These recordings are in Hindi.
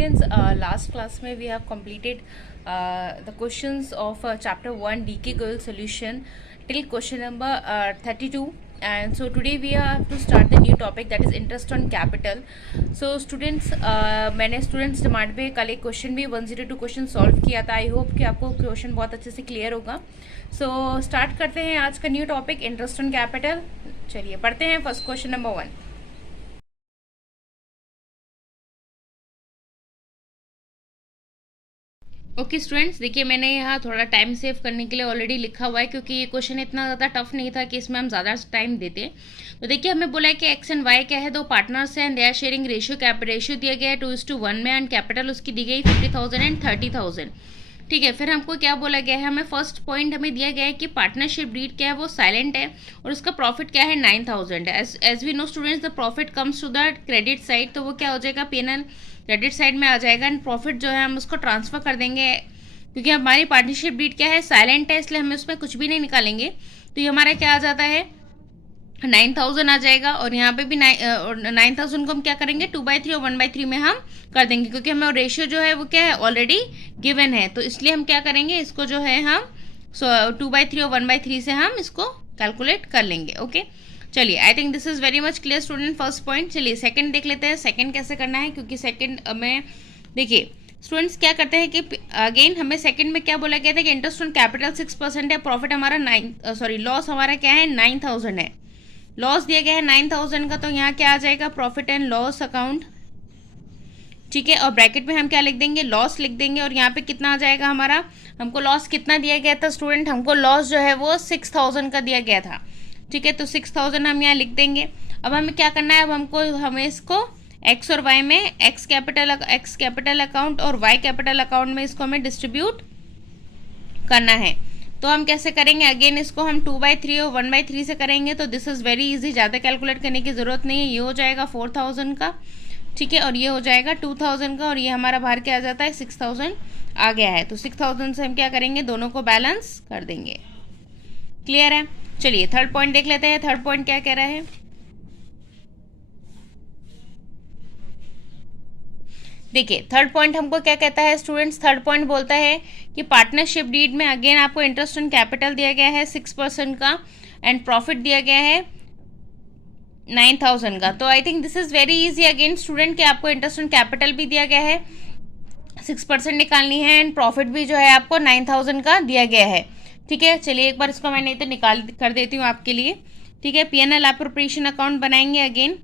students, last class में we have completed the questions of chapter 1 DK Goal solution till question number 32, and so today we have to start the new topic, that is interest on capital. So students, मैंने students demand पे कल एक क्वेश्चन भी 102 क्वेश्चन सॉल्व किया था. आई होप कि आपको क्वेश्चन बहुत अच्छे से क्लियर होगा. सो स्टार्ट करते हैं आज का new topic, interest on capital. चलिए पढ़ते हैं first question number 1. Okay students, देखिए मैंने यहाँ थोड़ा टाइम सेव करने के लिए ऑलरेडी लिखा हुआ है, क्योंकि ये क्वेश्चन इतना ज़्यादा टफ नहीं था कि इसमें हम ज़्यादा टाइम देते. तो देखिए हमें बोला है कि एक्स एंड वाई क्या है, दो पार्टनर्स हैं, दे आर शेयरिंग रेशियो दिया गया है 2:1 में, एंड कैपिटल उसकी दी गई 50,000 एंड 30,000. ठीक है, फिर हमको क्या बोला गया है, हमें फर्स्ट पॉइंट हमें दिया गया है कि पार्टनरशिप डीड क्या है, वो साइलेंट है और उसका प्रॉफिट क्या है 9,000 है. As we know students, the profit comes to the credit side, तो वो क्या हो जाएगा, पीएनएल क्रेडिट साइड में आ जाएगा, एंड प्रॉफिट जो है हम उसको ट्रांसफर कर देंगे, क्योंकि हमारी पार्टनरशिप डीड क्या है, साइलेंट है, इसलिए हम उसमें कुछ भी नहीं निकालेंगे. तो ये हमारा क्या आ जाता है, 9,000 आ जाएगा. और यहाँ पे भी 9,000 को हम क्या करेंगे, 2/3 और 1/3 में हम कर देंगे, क्योंकि हमें रेशियो जो है वो क्या है, ऑलरेडी गिवन है. तो इसलिए हम क्या करेंगे, इसको जो है हम 2/3 और 1/3 से हम इसको कैलकुलेट कर लेंगे. ओके चलिए, I think this is very much clear student, first point. चलिए सेकंड देख लेते हैं, सेकंड कैसे करना है, क्योंकि सेकंड में देखिए स्टूडेंट्स क्या करते हैं कि अगेन हमें सेकंड में क्या बोला गया था कि इंटरेस्ट ऑन कैपिटल 6% है, प्रॉफिट हमारा लॉस हमारा क्या है 9,000 है, लॉस दिया गया है 9,000 का. तो यहाँ क्या आ जाएगा, प्रॉफिट एंड लॉस अकाउंट. ठीक है, और ब्रैकेट में हम क्या लिख देंगे, लॉस लिख देंगे. और यहाँ पे कितना आ जाएगा हमारा, हमको लॉस कितना दिया गया था स्टूडेंट, हमको लॉस जो है वो 6,000 का दिया गया था. ठीक है, तो 6,000 हम यहाँ लिख देंगे. अब हमें क्या करना है, अब हमें इसको एक्स और वाई में एक्स कैपिटल अकाउंट और वाई कैपिटल अकाउंट में इसको हमें डिस्ट्रीब्यूट करना है. तो हम कैसे करेंगे, अगेन इसको हम 2/3 और 1/3 से करेंगे. तो दिस इज़ वेरी इजी, ज़्यादा कैलकुलेट करने की ज़रूरत नहीं है. ये हो जाएगा 4,000 का, ठीक है, और ये हो जाएगा 2,000 का, और ये हमारा बाहर क्या आ जाता है 6,000 आ गया है. तो 6,000 से हम क्या करेंगे, दोनों को बैलेंस कर देंगे. क्लियर है. चलिए थर्ड पॉइंट देख लेते हैं. थर्ड पॉइंट क्या कह रहा है, देखिए थर्ड पॉइंट हमको क्या कहता है स्टूडेंट्स, थर्ड पॉइंट बोलता है कि पार्टनरशिप डीड में अगेन आपको इंटरेस्ट ऑन कैपिटल दिया गया है 6% का, एंड प्रॉफिट दिया गया है 9,000 का. तो I think this is very easy again student, कि आपको इंटरेस्ट ऑन कैपिटल भी दिया गया है 6% निकालनी है, एंड प्रॉफिट भी जो है आपको 9,000 का दिया गया है. ठीक है, चलिए एक बार इसको मैं नहीं तो निकाल कर देती हूँ आपके लिए. ठीक है, पीएनएल एप्रोप्रिएशन अकाउंट बनाएंगे अगेन.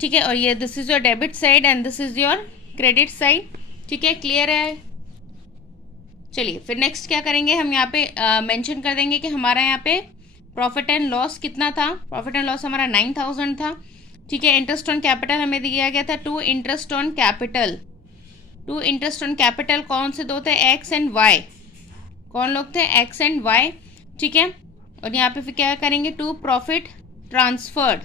ठीक है, और ये this is your debit side and this is your credit side. ठीक है, क्लियर है. चलिए फिर नेक्स्ट क्या करेंगे, हम यहाँ पे मेंशन कर देंगे कि हमारा यहाँ पे प्रॉफिट एंड लॉस कितना था, प्रॉफिट एंड लॉस हमारा 9,000 था. ठीक है, इंटरेस्ट ऑन कैपिटल हमें दिया गया था टू इंटरेस्ट ऑन कैपिटल कौन से दो थे, एक्स एंड वाई. कौन लोग थे, एक्स एंड वाई. ठीक है, और यहाँ पे फिर क्या करेंगे, टू प्रॉफिट ट्रांसफर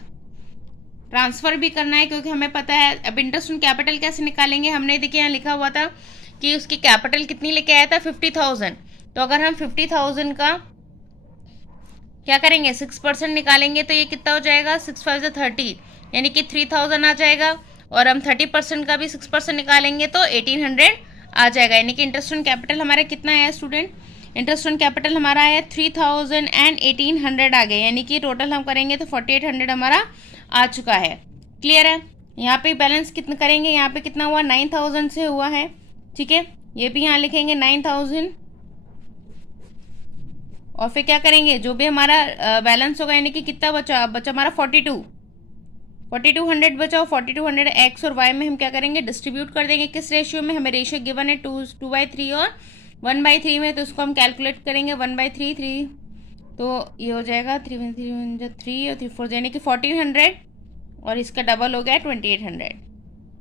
भी करना है, क्योंकि हमें पता है. अब इंटरेस्ट ऑन कैपिटल कैसे निकालेंगे, हमने देखिए यहाँ लिखा हुआ था कि उसकी कैपिटल कितनी लेके आया था 50,000. तो अगर हम 50,000 का क्या करेंगे 6% निकालेंगे, तो ये कितना हो जाएगा, 6×5 = 30, यानी कि 3,000 आ जाएगा. और हम 30% का भी 6% निकालेंगे तो 1,800 आ जाएगा, यानी कि इंटरेस्ट ऑन कैपिटल हमारा कितना है स्टूडेंट, इंटरेस्ट ऑन कैपिटल हमारा है 3,000 एंड 1,800 आ गए, यानी कि टोटल हम करेंगे तो 4,800 हमारा आ चुका है. क्लियर है. यहाँ पे बैलेंस कितना करेंगे, यहाँ पे कितना हुआ 9,000 से हुआ है. ठीक है, ये भी यहाँ लिखेंगे 9,000, और फिर क्या करेंगे, जो भी हमारा बैलेंस होगा, यानी कि कितना बचा हमारा 4,200 बचा. 4,200 एक्स और वाई में हम क्या करेंगे, डिस्ट्रीब्यूट कर देंगे. किस रेशियो में, हमें रेशियो गिवन है 2/3 और 1/3 में. तो इसको हम कैलकुलेट करेंगे 1/3, तो ये हो जाएगा 3 और 3 4, यानी कि 1,400, और इसका डबल हो गया 2,800.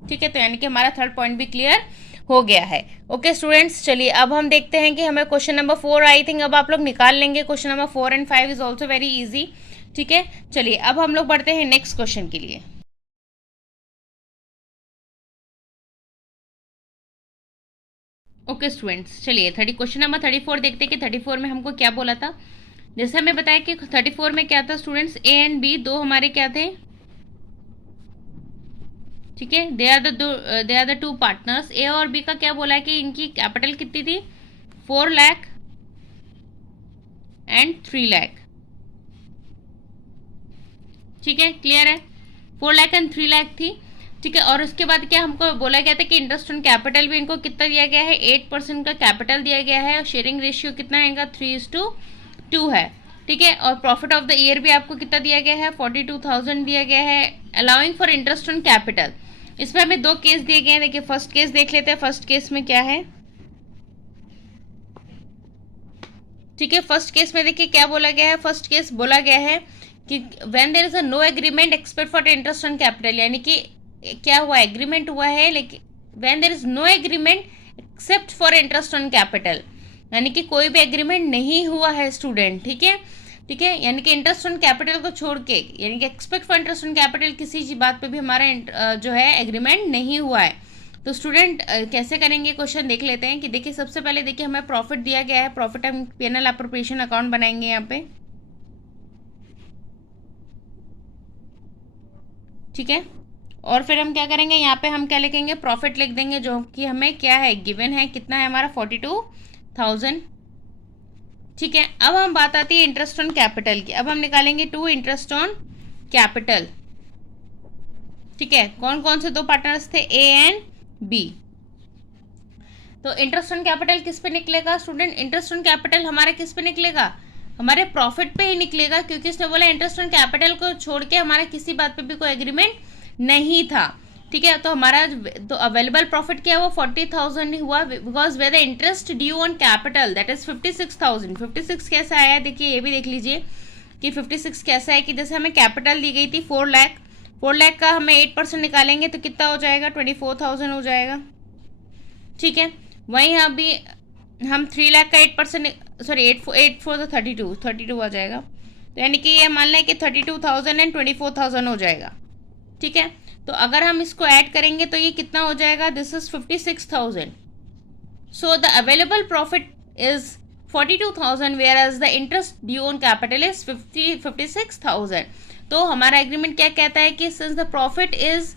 ठीक है, तो यानी कि हमारा थर्ड पॉइंट भी क्लियर हो गया है. ओके स्टूडेंट्स, चलिए अब हम देखते हैं कि हमें क्वेश्चन नंबर 4, आई थिंक अब आप लोग निकाल लेंगे. Question number 4 and 5 is also very easy. ठीक है, चलिए अब हम लोग बढ़ते हैं नेक्स्ट क्वेश्चन के लिए. ओके स्टूडेंट्स, चलिए क्वेश्चन नंबर 34 देखते हैं कि 34 में हमको क्या बोला था. जैसे हमें बताया कि 34 में क्या था स्टूडेंट्स, ए एंड बी दो हमारे क्या थे, ठीक है, they are the two partners. A और बी का क्या बोला है कि इनकी कैपिटल कितनी थी, 4 लाख एंड 3 लाख। ठीक है, क्लियर है, 4 लाख एंड 3 लाख थी। ठीक है, और उसके बाद क्या हमको बोला गया था कि इंटरेस्ट ऑन कैपिटल भी इनको कितना दिया गया है, 8% का कैपिटल दिया गया है, और शेयरिंग रेशियो कितना है इनका, 3:2 है। ठीक है, और प्रॉफिट ऑफ द ईयर भी आपको कितना दिया गया है, 42,000 दिया गया है, allowing for interest on capital. इसमें हमें 2 केस दिए गए हैं। देखिए फर्स्ट केस देख लेते हैं, फर्स्ट केस में क्या है। ठीक है, फर्स्ट केस में देखिए क्या बोला गया है, फर्स्ट केस बोला गया है कि when there is a no agreement except for interest on capital, यानी कि क्या हुआ, एग्रीमेंट हुआ है, लेकिन when there is no agreement except for interest on capital, यानी कि कोई भी एग्रीमेंट नहीं हुआ है स्टूडेंट। ठीक है, ठीक है, यानी कि इंटरेस्ट ऑन कैपिटल को छोड़ के, यानी कि expect for interest on capital किसी बात पे भी हमारा जो है एग्रीमेंट नहीं हुआ है। तो स्टूडेंट कैसे करेंगे, क्वेश्चन देख लेते हैं। कि देखिए सबसे पहले देखिए हमें प्रॉफिट दिया गया है, प्रॉफिट हम पीएनएल अप्रोप्रिएशन अकाउंट बनाएंगे यहाँ पे। ठीक है, और फिर हम क्या करेंगे, यहाँ पे हम क्या लिखेंगे, प्रॉफिट लिख देंगे, जो कि हमें क्या है गिवन है, कितना है हमारा 42,000। ठीक है, अब हम बात आती है इंटरेस्ट ऑन कैपिटल की। अब हम निकालेंगे 2 इंटरेस्ट ऑन कैपिटल। ठीक है, कौन कौन से 2 पार्टनर्स थे, ए एंड बी। तो इंटरेस्ट ऑन कैपिटल किस पे निकलेगा स्टूडेंट, इंटरेस्ट ऑन कैपिटल हमारा किस पे निकलेगा, हमारे प्रॉफिट पे ही निकलेगा, क्योंकि इसने बोला इंटरेस्ट ऑन कैपिटल को छोड़ के हमारा किसी बात पे भी कोई एग्रीमेंट नहीं था। ठीक है, तो हमारा तो अवेलेबल प्रॉफिट क्या हुआ, 40,000 हुआ, because way the interest due on capital that is 56,000। 56 कैसा आया, देखिए ये भी देख लीजिए कि 56 कैसा है, कि जैसे हमें कैपिटल दी गई थी 4 लाख, 4 लाख का हमें 8% निकालेंगे तो कितना हो जाएगा, 24,000 हो जाएगा। ठीक है, वहीं अभी हम 3 लाख का 8%, सॉरी 8 फोर तो 32 आ जाएगा। तो यानी कि ये मान लें कि 32,000 एंड 24,000 हो जाएगा। ठीक है, तो अगर हम इसको ऐड करेंगे तो ये कितना हो जाएगा, this is 56,000। So the available profit is 42,000 whereas the interest due on capital is 56,000। तो हमारा एग्रीमेंट क्या कहता है कि since the profit is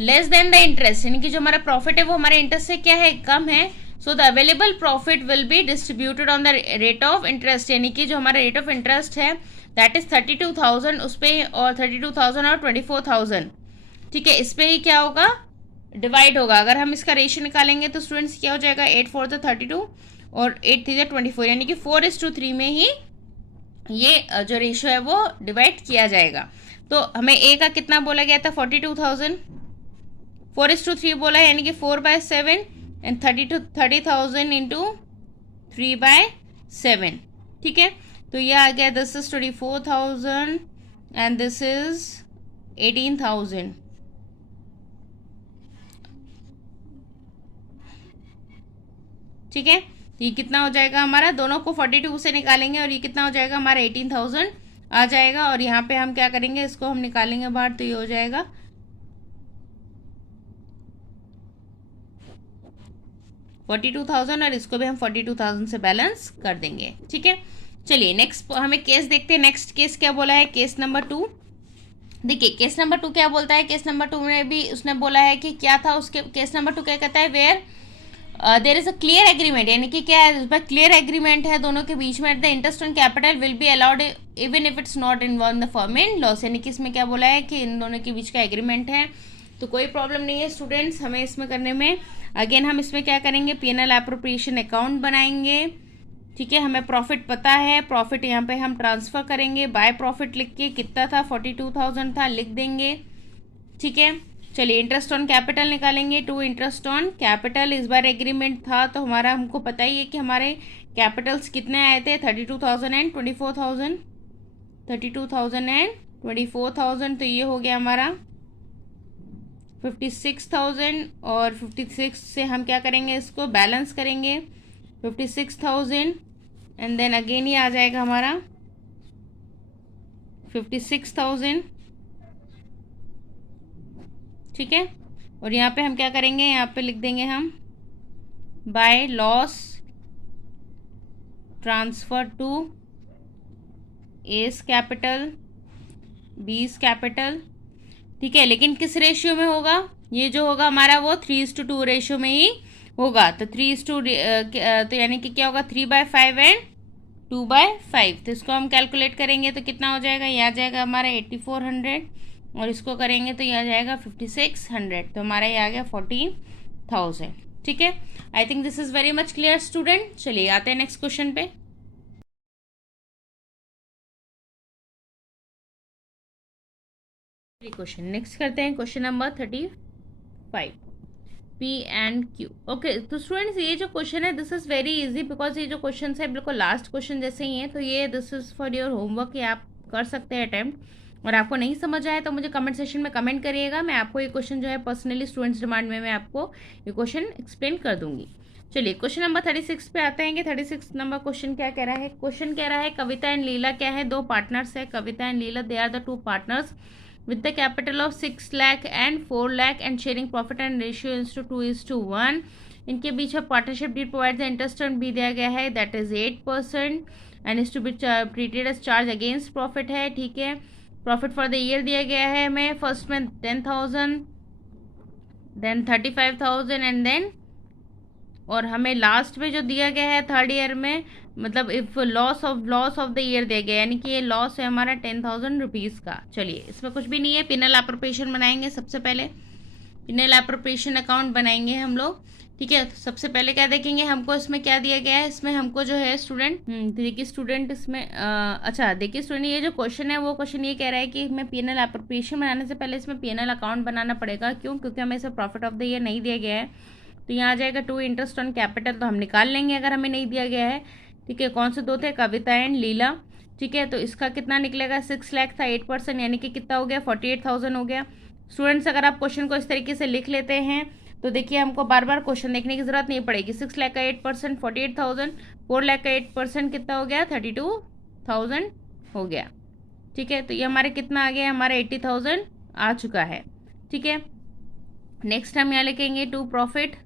less than the interest, यानी कि जो हमारा प्रॉफिट है वो हमारे इंटरेस्ट से क्या है, कम है, सो the available profit will be distributed on the rate of interest, यानी कि जो हमारा रेट ऑफ इंटरेस्ट है दैट इज 32,000 उस पर, और 32,000 और 24,000। ठीक है, इस पर ही क्या होगा, डिवाइड होगा। अगर हम इसका रेशियो निकालेंगे तो स्टूडेंट्स क्या हो जाएगा, 8 4 तो 32 और 8 3 24, यानी कि 4:3 में ही ये जो रेशियो है वो डिवाइड किया जाएगा। तो हमें ए का कितना बोला गया था, 42,000, 4:3 बोला है, यानी कि 4/7 एंड 30,000 इंटू 3/7। ठीक है, तो ये आ गया, this is 24,000 and this is 18,000। ठीक है, तो ये कितना हो जाएगा हमारा, दोनों को 42 से निकालेंगे और ये कितना हो जाएगा हमारा 18,000 आ जाएगा। और यहाँ पे हम क्या करेंगे, इसको हम निकालेंगे बाहर, तो ये हो जाएगा 42,000 और इसको भी हम 42,000 से बैलेंस कर देंगे। ठीक है, चलिए नेक्स्ट हमें केस देखते हैं। नेक्स्ट केस क्या बोला है, केस नंबर 2। देखिए केस नंबर 2 क्या बोलता है, केस नंबर 2 में भी उसने बोला है कि क्या था उसके, केस नंबर 2 क्या कहता है, where there is a clear agreement, यानी कि क्या है, क्लियर एग्रीमेंट है दोनों के बीच में, the interest on capital will be allowed even if it's not involve the firm in loss, यानी कि इसमें क्या बोला है कि इन दोनों के बीच का एग्रीमेंट है, तो कोई प्रॉब्लम नहीं है स्टूडेंट्स हमें इसमें करने में। अगेन हम इसमें क्या करेंगे, पीएनएल एप्रोप्रिएशन अकाउंट बनाएंगे। ठीक है, हमें प्रॉफिट पता है, प्रॉफिट यहाँ पे हम ट्रांसफर करेंगे, बाय प्रॉफिट लिख के कितना था, 42,000 था, लिख देंगे। ठीक है, चलिए इंटरेस्ट ऑन कैपिटल निकालेंगे, 2 इंटरेस्ट ऑन कैपिटल, इस बार एग्रीमेंट था तो हमारा, हमको पता ही है कि हमारे कैपिटल्स कितने आए थे, 32,000 एंड 24,000, 32,000 एंड 24,000, तो ये हो गया हमारा 56,000, और 56 से हम क्या करेंगे, इसको बैलेंस करेंगे, 56,000 एंड देन अगेन ये आ जाएगा हमारा 56,000। ठीक है, और यहाँ पे हम क्या करेंगे, यहाँ पे लिख देंगे हम by loss transfer to A's capital B's capital. ठीक है, लेकिन किस रेशियो में होगा, ये जो होगा हमारा वो 3:2 रेशो में ही होगा। तो 3:2 तो यानी कि क्या होगा 3/5 एंड 2/5। तो इसको हम कैलकुलेट करेंगे तो कितना हो जाएगा, ये आ जाएगा हमारा 8400 और इसको करेंगे तो ये आ जाएगा 5600। तो हमारा ये आ गया 14,000। ठीक है, I think this is very much clear student. चलिए आते हैं नेक्स्ट क्वेश्चन पे। क्वेश्चन नेक्स्ट करते हैं, question number 35, P and Q. Okay, तो स्टूडेंट्स ये जो क्वेश्चन है this is very easy, because ये जो क्वेश्चन है बिल्कुल लास्ट क्वेश्चन जैसे ही है। तो ये this is for your homework, ये आप कर सकते हैं अटेम्प्ट। और आपको नहीं समझ आए तो मुझे कमेंट सेक्शन में कमेंट करिएगा, मैं आपको ये क्वेश्चन जो है पर्सनली स्टूडेंट्स डिमांड में मैं आपको ये क्वेश्चन एक्सप्लेन कर दूंगी। चलिए क्वेश्चन नंबर 36 पे आते हैं कि 36 नंबर क्वेश्चन क्या कह रहा है। क्वेश्चन कह रहा है कविता एंड लीला क्या है, दो पार्टनर्स है Kavita and Leela, they are the two partners with the capital of 6 lakh and 4 lakh and sharing profit and ratio is to 2:1। इनके बीच में partnership deed provide the interest earn भी दिया गया है, that is 8% and is to be treated as charge against profit है। ठीक है, प्रॉफिट फॉर द ईयर दिया गया है हमें, फर्स्ट में 10,000, देन 35,000 एंड देन, और हमें लास्ट में जो दिया गया है थर्ड ईयर में, मतलब if loss of the year दिया गया, यानी कि ये लॉस है हमारा 10,000 रुपीज़ का। चलिए इसमें कुछ भी नहीं है, पिनल एप्रोप्रिएशन बनाएंगे। सबसे पहले पिनल एप्रोप्रिएशन अकाउंट बनाएंगे हम लोग। ठीक है, तो सबसे पहले क्या देखेंगे, हमको इसमें क्या दिया गया है, इसमें हमको जो है स्टूडेंट देखिए स्टूडेंट इसमें अच्छा देखिए स्टूडेंट, ये जो क्वेश्चन है वो क्वेश्चन ये कह रहा है कि हमें पिनल एप्रोप्रिएशन बनाने से पहले इसमें पिनल अकाउंट बनाना पड़ेगा। क्यों? क्योंकि हमें इसमें प्रॉफिट ऑफ द ईयर नहीं दिया गया है। तो यहाँ आ जाएगा 2 इंटरेस्ट ऑन कैपिटल, तो हम निकाल लेंगे अगर हमें नहीं दिया गया है। ठीक है, कौन से दो थे, कविता एंड लीला। ठीक है, तो इसका कितना निकलेगा, 6 लाख था, 8% यानी कि कितना हो गया, 48,000 हो गया। स्टूडेंट्स अगर आप क्वेश्चन को इस तरीके से लिख लेते हैं तो देखिए हमको बार बार क्वेश्चन देखने की जरूरत नहीं पड़ेगी। 6 लाख का 8% 48,000, 4 लाख का 8% कितना हो गया, 32,000 हो गया। ठीक है, तो ये हमारे कितना आ गया, हमारा 80,000 आ चुका है। ठीक है, नेक्स्ट हम यहाँ लिखेंगे टू प्रॉफिट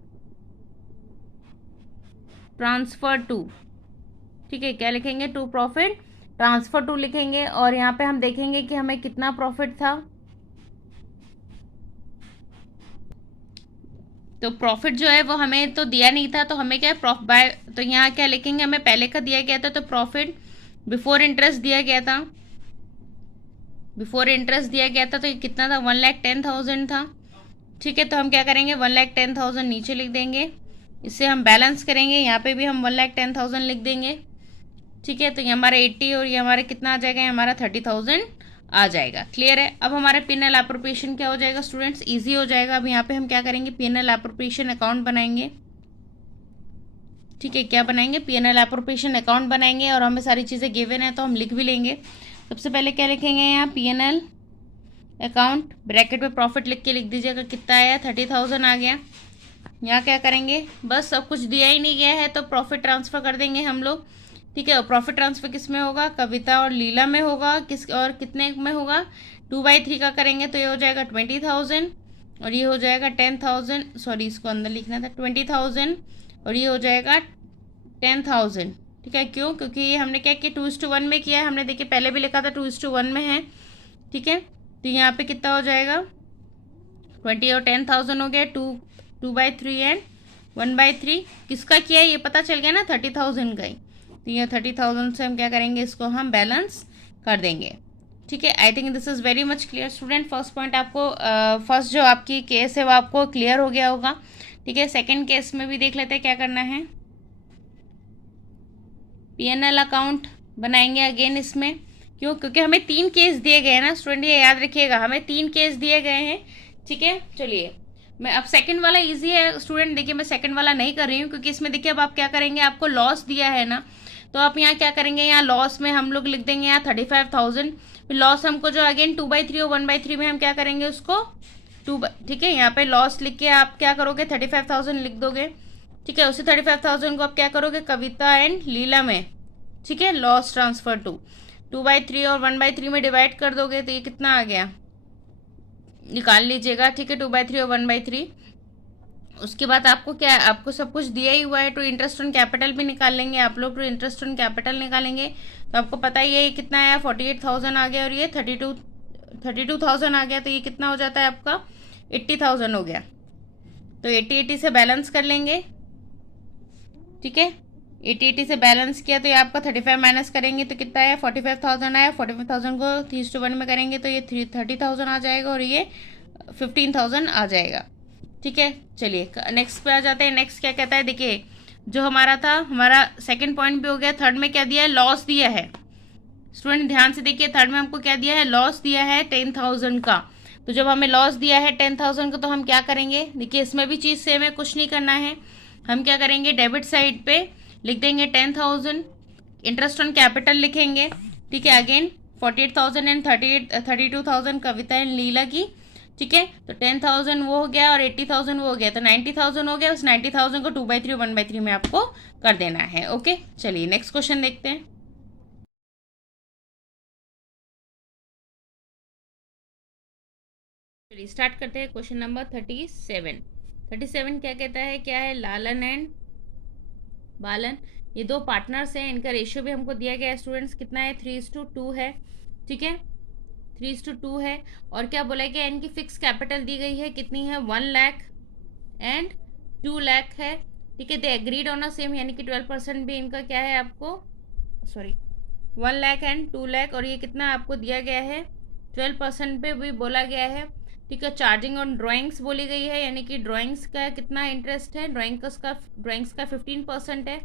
ट्रांसफर टू। ठीक है, क्या लिखेंगे, टू प्रॉफिट ट्रांसफर टू लिखेंगे, और यहाँ पे हम देखेंगे कि हमें कितना प्रॉफिट था। तो प्रॉफिट जो है वो हमें तो दिया नहीं था, तो हमें क्या है बाय, तो यहाँ क्या लिखेंगे, हमें पहले का दिया गया था, तो प्रॉफिट बिफोर इंटरेस्ट दिया गया था, बिफोर इंटरेस्ट दिया गया था, तो ये कितना था, 1,10,000 था। ठीक है, तो हम क्या करेंगे, 1,10,000 नीचे लिख देंगे, इससे हम बैलेंस करेंगे, यहाँ पे भी हम 1,10,000 लिख देंगे। ठीक है, तो ये हमारा 80 और ये हमारा कितना आ जाएगा, ये हमारा 30,000 आ जाएगा। क्लियर है। अब हमारा पिनल एप्रोप्रिएशन क्या हो जाएगा स्टूडेंट्स, इजी हो जाएगा। अब यहाँ पे हम क्या करेंगे, पिनल एप्रोप्रिएशन अकाउंट बनाएंगे। ठीक है, क्या बनाएंगे, पिनल एप्रोप्रिएशन अकाउंट बनाएंगे, और हमें सारी चीज़ें गिवन है तो हम लिख भी लेंगे। सबसे पहले क्या लिखेंगे, यहाँ पिनल अकाउंट, ब्रैकेट में प्रॉफिट लिख के लिख दीजिएगा, कितना आया, 30,000 आ गया। यहाँ क्या करेंगे, बस सब कुछ दिया ही नहीं गया है तो प्रॉफिट ट्रांसफ़र कर देंगे हम लोग। ठीक है, और प्रॉफिट ट्रांसफ़र किस में होगा, कविता और लीला में होगा, किस और कितने में होगा, 2/3 का करेंगे तो ये हो जाएगा 20,000 और ये हो जाएगा 10,000, सॉरी इसको अंदर लिखना था, 20,000 और ये हो जाएगा 10,000। ठीक है, क्यों, क्योंकि ये हमने क्या किया, 2:1 में किया है हमने, देखिए पहले भी लिखा था 2:1 में है। ठीक है, तो यहाँ पे कितना हो जाएगा, 20 और 10,000 हो गया, 2/3 एंड 1/3 किसका किया है ये पता चल गया ना, 30,000 का ही। तो ये 30,000 से हम क्या करेंगे, इसको हम बैलेंस कर देंगे। ठीक है, I think this is very much clear student. First point आपको फर्स्ट जो आपकी केस है वो आपको क्लियर हो गया होगा। ठीक है, सेकंड केस में भी देख लेते हैं क्या करना है। पीएनएल अकाउंट बनाएंगे अगेन इसमें, क्यों, क्योंकि हमें 3 केस दिए गए हैं ना स्टूडेंट, ये याद रखिएगा, हमें 3 केस दिए गए हैं। ठीक है, चलिए मैं अब सेकंड वाला इजी है स्टूडेंट, देखिए मैं सेकंड वाला नहीं कर रही हूँ, क्योंकि इसमें देखिए अब आप क्या करेंगे, आपको लॉस दिया है ना, तो आप यहाँ क्या करेंगे, यहाँ लॉस में हम लोग लिख देंगे यहाँ 35,000, फिर लॉस हमको जो अगेन 2/3 और 1/3 में हम क्या करेंगे उसको ठीक है, यहाँ पे लॉस लिख के आप क्या करोगे, 35,000 लिख दोगे। ठीक है, उसी 35,000 को आप क्या करोगे, कविता एंड लीला में, ठीक है, लॉस ट्रांसफर 2/3 और 1/3 में डिवाइड कर दोगे तो ये कितना आ गया, निकाल लीजिएगा। ठीक है, 2/3 और 1/3। उसके बाद आपको क्या, आपको सब कुछ दिया ही हुआ है, टू इंटरेस्ट ऑन कैपिटल भी निकाल लेंगे आप लोग, टू इंटरेस्ट ऑन कैपिटल निकालेंगे तो आपको पता ही है ये कितना आया, 48,000 आ गया, और ये 32,000 आ गया, तो ये कितना हो जाता है आपका 80,000 हो गया। तो 80 से बैलेंस कर लेंगे, ठीक है। 80 से बैलेंस किया तो ये आपका 35 माइनस करेंगे तो कितना आया, 45,000 आया। 45,000 को 3:1 में करेंगे तो ये 30,000 आ जाएगा और ये 15,000 आ जाएगा, ठीक है। चलिए नेक्स्ट पे आ जाते हैं। नेक्स्ट क्या कहता है, देखिए जो हमारा था, हमारा सेकंड पॉइंट भी हो गया। थर्ड में क्या दिया है, लॉस दिया है। स्टूडेंट ध्यान से देखिए, थर्ड में हमको क्या दिया है, लॉस दिया है 10,000 का। तो जब हमें लॉस दिया है 10,000 का तो हम क्या करेंगे, देखिए इसमें भी चीज़ सेम है, कुछ नहीं करना है। हम क्या करेंगे, डेबिट साइड पे लिख देंगे 10,000, इंटरेस्ट ऑन कैपिटल लिखेंगे, ठीक है। अगेन 48,000 एंड 32,000 कविता एंड लीला की, ठीक है। तो 10,000 वो हो गया और 80,000 वो हो गया, तो 90,000 हो गया। उस 90,000 को 2/3 और 1/3 में आपको कर देना है, ओके। चलिए नेक्स्ट क्वेश्चन देखते हैं। चलिए स्टार्ट करते हैं। Question number 37। 37 क्या कहता है, क्या है, लालन एंड बालन ये दो पार्टनर्स हैं, इनका रेशियो भी हमको दिया गया है स्टूडेंट्स, कितना है, 3:2 है, ठीक है। 3:2 है। और क्या बोला गया, इनकी फिक्स कैपिटल दी गई है, कितनी है, 1 लाख एंड 2 लाख है, ठीक है। They agreed on a same, यानी कि 12% भी इनका क्या है आपको, सॉरी 1 लाख एंड 2 लाख, और ये कितना आपको दिया गया है, 12% पे भी बोला गया है, ठीक है। चार्जिंग ऑन ड्राइंग्स बोली गई है, यानी कि ड्राइंग्स का कितना इंटरेस्ट है, ड्राइंग्स का 15% है।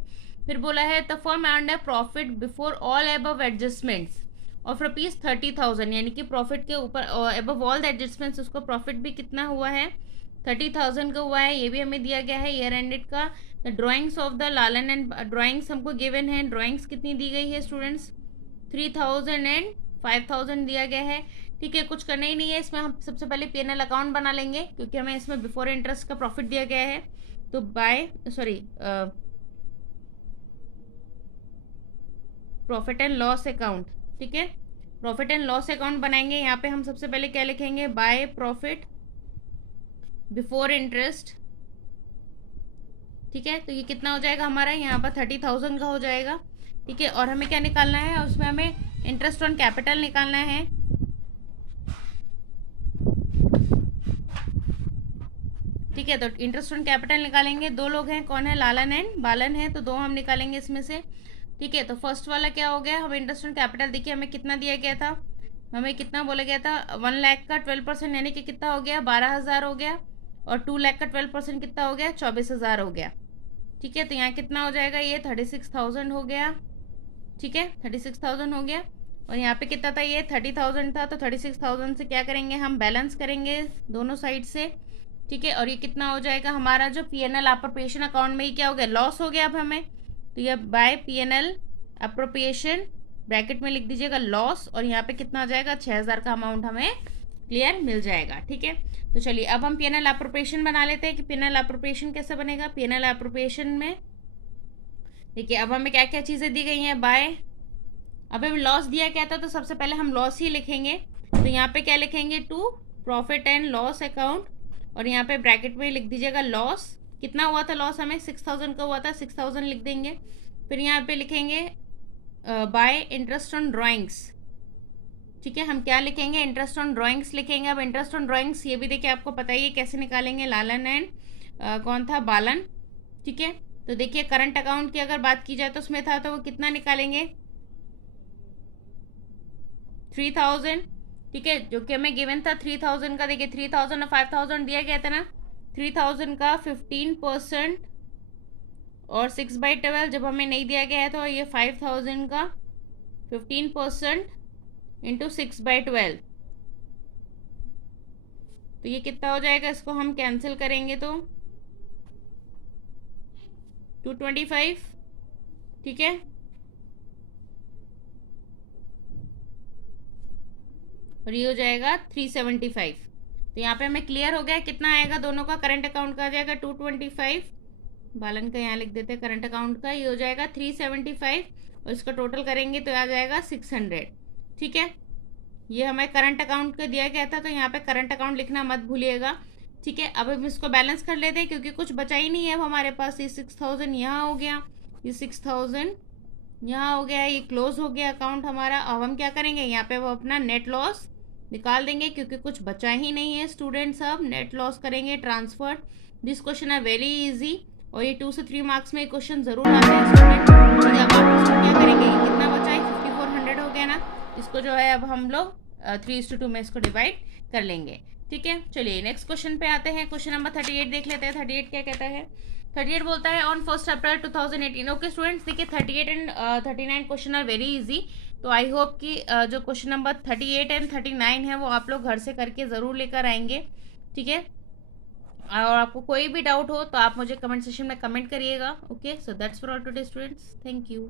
फिर बोला है the firm earned a profit before all above adjustments of ₹30,000, यानी कि प्रॉफिट के ऊपर अबव ऑल द एडजस्टमेंट्स उसको प्रॉफिट भी कितना हुआ है, 30,000 का हुआ है। ये भी हमें दिया गया है ईयर एंडेड का। The drawings of the Lalan and drawings हमको गिवन है, ड्राइंग्स कितनी दी गई है स्टूडेंट्स, 3,000 एंड 5,000 दिया गया है, ठीक है। कुछ करना ही नहीं है इसमें, हम सबसे पहले P&L अकाउंट बना लेंगे क्योंकि हमें इसमें बिफोर इंटरेस्ट का प्रॉफिट दिया गया है। तो प्रॉफिट एंड लॉस अकाउंट, ठीक है। प्रॉफिट एंड लॉस अकाउंट बनाएंगे। यहाँ पे हम सबसे पहले क्या लिखेंगे, बाय प्रॉफिट बिफोर इंटरेस्ट, ठीक है। तो ये कितना हो जाएगा हमारा, यहाँ पर 30,000 का हो जाएगा, ठीक है। और हमें क्या निकालना है, उसमें हमें इंटरेस्ट ऑन कैपिटल निकालना है, ठीक है। तो इंटरेस्ट ऑन कैपिटल निकालेंगे। दो लोग हैं, कौन है, लालन एंड बालन है, तो दो हम निकालेंगे इसमें से, ठीक है। तो फर्स्ट वाला क्या हो गया, हम इंटरेस्ट ऑन कैपिटल, देखिए हमें कितना दिया गया था, हमें कितना बोला गया था, 1 लाख का 12% यानी कि कितना हो गया, 12,000 हो गया। और 2 लाख का 12% कितना हो गया, 24,000 हो गया, ठीक है। तो यहाँ कितना हो जाएगा, ये 36,000 हो गया, ठीक है, 36,000 हो गया। और यहाँ पे कितना था, ये 30,000 था, तो 36,000 से क्या करेंगे, हम बैलेंस करेंगे दोनों साइड से, ठीक है। और ये कितना हो जाएगा हमारा, जो P&L अप्रोप्रिएशन अकाउंट में ही क्या हो गया, लॉस हो गया अब हमें। तो ये बाय P&L अप्रोप्रिएशन ब्रैकेट में लिख दीजिएगा लॉस, और यहाँ पे कितना आ जाएगा, 6,000 का अमाउंट हमें क्लियर मिल जाएगा, ठीक है। तो चलिए अब हम P&L अप्रोप्रिएशन बना लेते हैं कि P&L अप्रोप्रिएशन कैसे बनेगा। P&L अप्रोप्रिएशन में देखिए अब हमें क्या क्या चीज़ें दी गई हैं, बाय, अब हमें लॉस दिया क्या था, तो सबसे पहले हम लॉस ही लिखेंगे। तो यहाँ पे क्या लिखेंगे, to profit and loss account, और यहाँ पे ब्रैकेट में लिख दीजिएगा लॉस, कितना हुआ था लॉस हमें, 6,000 का हुआ था, 6,000 लिख देंगे। फिर यहाँ पे लिखेंगे बाय इंटरेस्ट ऑन ड्राइंग्स, ठीक है। हम क्या लिखेंगे, इंटरेस्ट ऑन ड्राइंग्स लिखेंगे। अब इंटरेस्ट ऑन ड्राइंग्स ये भी देखिए आपको पता ही है कैसे निकालेंगे, लालन एंड कौन था, बालन, ठीक है। तो देखिए करंट अकाउंट की अगर बात की जाए तो उसमें था, तो वो कितना निकालेंगे, 3,000, ठीक है, जो कि हमें गिवन था 3,000 का। देखिए 3,000 और 5,000 दिया गया था ना, 3,000 का 15% और 6/12 जब हमें नहीं दिया गया है, तो ये 5,000 का 15% इंटू 6/12, तो ये कितना हो जाएगा, इसको हम कैंसिल करेंगे तो 225, ठीक है। और ये हो जाएगा 375। तो यहाँ पे हमें क्लियर हो गया कितना आएगा, दोनों का करंट अकाउंट का आ जाएगा 225, बालन का यहाँ लिख देते हैं करंट अकाउंट का, ये हो जाएगा 375, और इसका टोटल करेंगे तो आ जाएगा 600, ठीक है। ये हमें करंट अकाउंट का दिया गया था, तो यहाँ पे करंट अकाउंट लिखना मत भूलिएगा, ठीक है। अब हम इसको बैलेंस कर लेते हैं क्योंकि कुछ बचा ही नहीं है अब हमारे पास। ये 6,000 यहाँ हो गया, ये 6,000 यहाँ हो गया, ये क्लोज हो गया अकाउंट हमारा। अब हम क्या करेंगे, यहाँ पे वो अपना नेट लॉस निकाल देंगे क्योंकि कुछ बचा ही नहीं है स्टूडेंट्स। अब नेट लॉस करेंगे, ट्रांसफर। दिस क्वेश्चन है वेरी इजी और ये 2 से 3 मार्क्स में ये क्वेश्चन जरूर आते हैं स्टूडेंट। तो अब आप इसको क्या करेंगे, कितना बचा है, 5400 हो गया ना। इसको जो है अब हम लोग 3:2 में इसको डिवाइड कर लेंगे। ठीक है, चलिए नेक्स्ट क्वेश्चन पे आते हैं। क्वेश्चन नंबर 38 देख लेते हैं। 38 क्या कहता है। 38 बोलता है ऑन 1 अप्रैल 2018। ओके स्टूडेंट्स, देखिए 38 and 39 question are very easy. तो आई होप कि जो क्वेश्चन नंबर 38 एंड 39 है वो आप लोग घर से करके ज़रूर लेकर आएंगे। ठीक है, और आपको कोई भी डाउट हो तो आप मुझे कमेंट सेक्शन में कमेंट करिएगा। Okay, so that's for all today students, thank you.